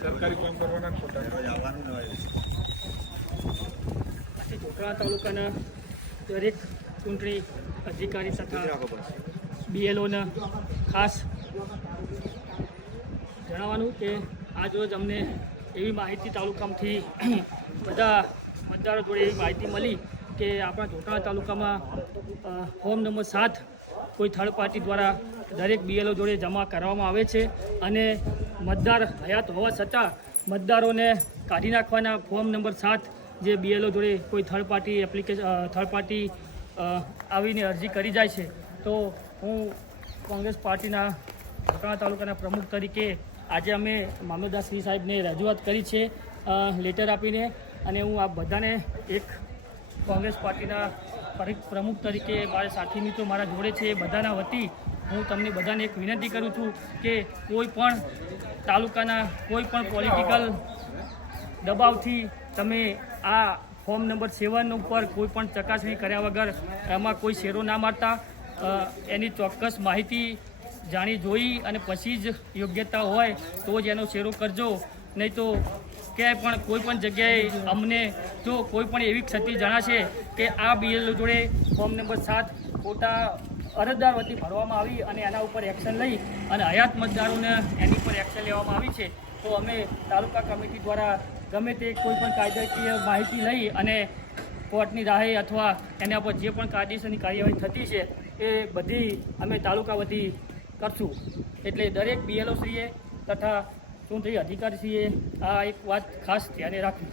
સરકારી કામ કરવાના કોકરા તાલુકાના દરેક ચૂંટણી અધિકારી તથા બીએલઓને ખાસ જણાવવાનું કે આજ રોજ અમને એવી માહિતી તાલુકામાંથી બધા મતદારો જોડે એવી માહિતી મળી કે આપણા ચોટાણા તાલુકામાં ફોર્મ નંબર 7 કોઈ થર્ડ પાર્ટી દ્વારા દરેક બીએલઓ જોડે જમા કરવામાં આવે છે અને મતદાર હયાત હોવા છતાં મતદારોને કાઢી નાખવાના ફોર્મ નંબર 7 જે બીએલઓ જોડે કોઈ થર્ડ પાર્ટી આવીને અરજી કરી જાય છે. તો હું કોંગ્રેસ પાર્ટીના ચોટાણા તાલુકાના પ્રમુખ તરીકે આજે અમે મામલતદાર શ્રી સાહેબને રજૂઆત કરી છે લેટર આપીને, અને હું આ બધાને એક કોંગ્રેસ પાર્ટીના પ્રમુખ તરીકે મારા સાથી મિત્રો મારા જોડે છે એ બધાના વતી હું તમને બધાને એક વિનંતી કરું છું કે કોઈ પણ તાલુકાના કોઈ પણ પોલિટિકલ દબાવથી તમે આ ફોર્મ નંબર 7 ઉપર કોઈ પણ ચકાસણી કર્યા વગર એમાં કોઈ શેરો ના મારતા, એની ચોક્કસ માહિતી જાણી જોઈ અને પછી જ યોગ્યતા હોય તો જ એનો શેરો કરજો. નહીં તો ક્યાંય પણ કોઈ પણ જગ્યાએ અમને જો કોઈ પણ એવી ક્ષતિ જણાશે કે આ બીએલઓ જોડે ફોર્મ નંબર 7 ખોટા અરજદાર વતી ભરવામાં આવી અને એના ઉપર એક્શન લઈ અને હયાત મતદારોને એની પર એક્શન લેવામાં આવી છે, તો અમે તાલુકા કમિટી દ્વારા ગમે તે કોઈ પણ કાયદાકીય માહિતી લઈ અને કોર્ટની રાહે અથવા એના પર જે પણ કાયદેસરની કાર્યવાહી થતી છે એ બધી અમે તાલુકા વતી કરશું. એટલે દરેક બીએલઓશ્રીએ તથા ચૂંટણી અધિકારીશ્રીએ આ એક વાત ખાસ ધ્યાને રાખવી.